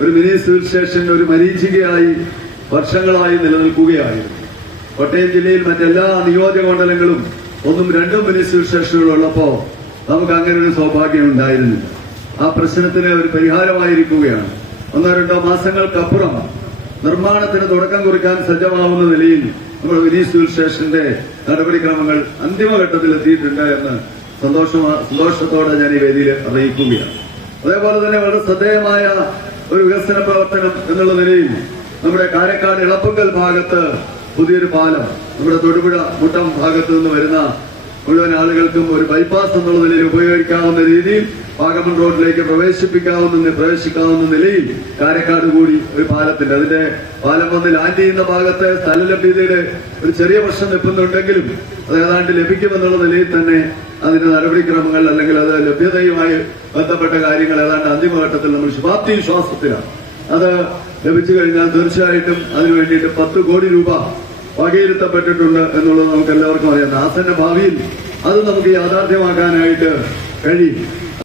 ഒരു mini civil station ഒരു മരീചികയായി വർഷങ്ങളായി നിലനിൽക്കുകയായിരുന്നു. കോട്ടയം ജില്ലയിൽ മറ്റെല്ലാ നിയോജക മണ്ഡലങ്ങളും 1ഉം 2ഉം മിനി സിവിൽ സ്റ്റേഷനുകളുള്ളപ്പോ നമുക്ക് അങ്ങനെ ഒരു സൗഭാഗ്യം ഉണ്ടായിരുന്നില്ല. ആ പ്രശ്നത്തിന് ഒരു പരിഹാരമായിരിക്കുകയാണ്. 1-2 മാസങ്ങൾക്കപ്പുറം നിർമ്മാണത്തിന് തുടക്കം കുറിക്കാൻ സജ്ജമാവുന്ന നിലയിൽ നമ്മുടെ മിനി സിവിൽ സ്റ്റേഷന്റെ നടപടിക്രമങ്ങൾ അന്തിമഘട്ടത്തിൽ എത്തിയിട്ടുണ്ട് എന്ന് സന്തോഷത്തോടെ ഞാൻ ഈ വേദിയിൽ അറിയിക്കുകയാണ്. അതേപോലെ തന്നെ വളരെ ശ്രദ്ധേയമായ ഒരു വികസന പ്രവർത്തനം എന്നുള്ള നിലയിൽ നമ്മുടെ കാരക്കാട് ഇളപ്പുങ്കൽ ഭാഗത്ത് പുതിയൊരു പാലം, നമ്മുടെ തൊടുപുഴ മുട്ടം ഭാഗത്ത് നിന്ന് വരുന്ന മുഴുവൻ ആളുകൾക്കും ഒരു ബൈപ്പാസ് എന്നുള്ള നിലയിൽ ഉപയോഗിക്കാവുന്ന രീതിയിൽ വാഗമൺ റോഡിലേക്ക് പ്രവേശിക്കാവുന്ന നിലയിൽ കാരക്കാട് കൂടി ഒരു പാലത്തിന്റെ അതിന്റെ പാലം വന്ന് ലാൻഡ് ചെയ്യുന്ന ഭാഗത്ത് സ്ഥലലഭ്യതയുടെ ഒരു ചെറിയ പ്രശ്നം നിൽക്കുന്നുണ്ടെങ്കിലും അത് ഏതാണ്ട് ലഭിക്കുമെന്നുള്ള നിലയിൽ തന്നെ അതിന്റെ നടപടിക്രമങ്ങൾ അല്ലെങ്കിൽ അത് ലഭ്യതയുമായി ബന്ധപ്പെട്ട കാര്യങ്ങൾ ഏതാണ്ട് അന്തിമഘട്ടത്തിൽ നമ്മൾ ശുഭാപ്തി വിശ്വാസത്തിലാണ്. അത് ലഭിച്ചു കഴിഞ്ഞാൽ തീർച്ചയായിട്ടും അതിനു വേണ്ടിയിട്ട് 10 കോടി രൂപ വകയിരുത്തപ്പെട്ടിട്ടുണ്ട് എന്നുള്ളത് നമുക്ക് എല്ലാവർക്കും അറിയാം. ആസന്ന ഭാവിയിൽ അത് നമുക്ക് യാഥാർത്ഥ്യമാക്കാനായിട്ട് കഴിയും.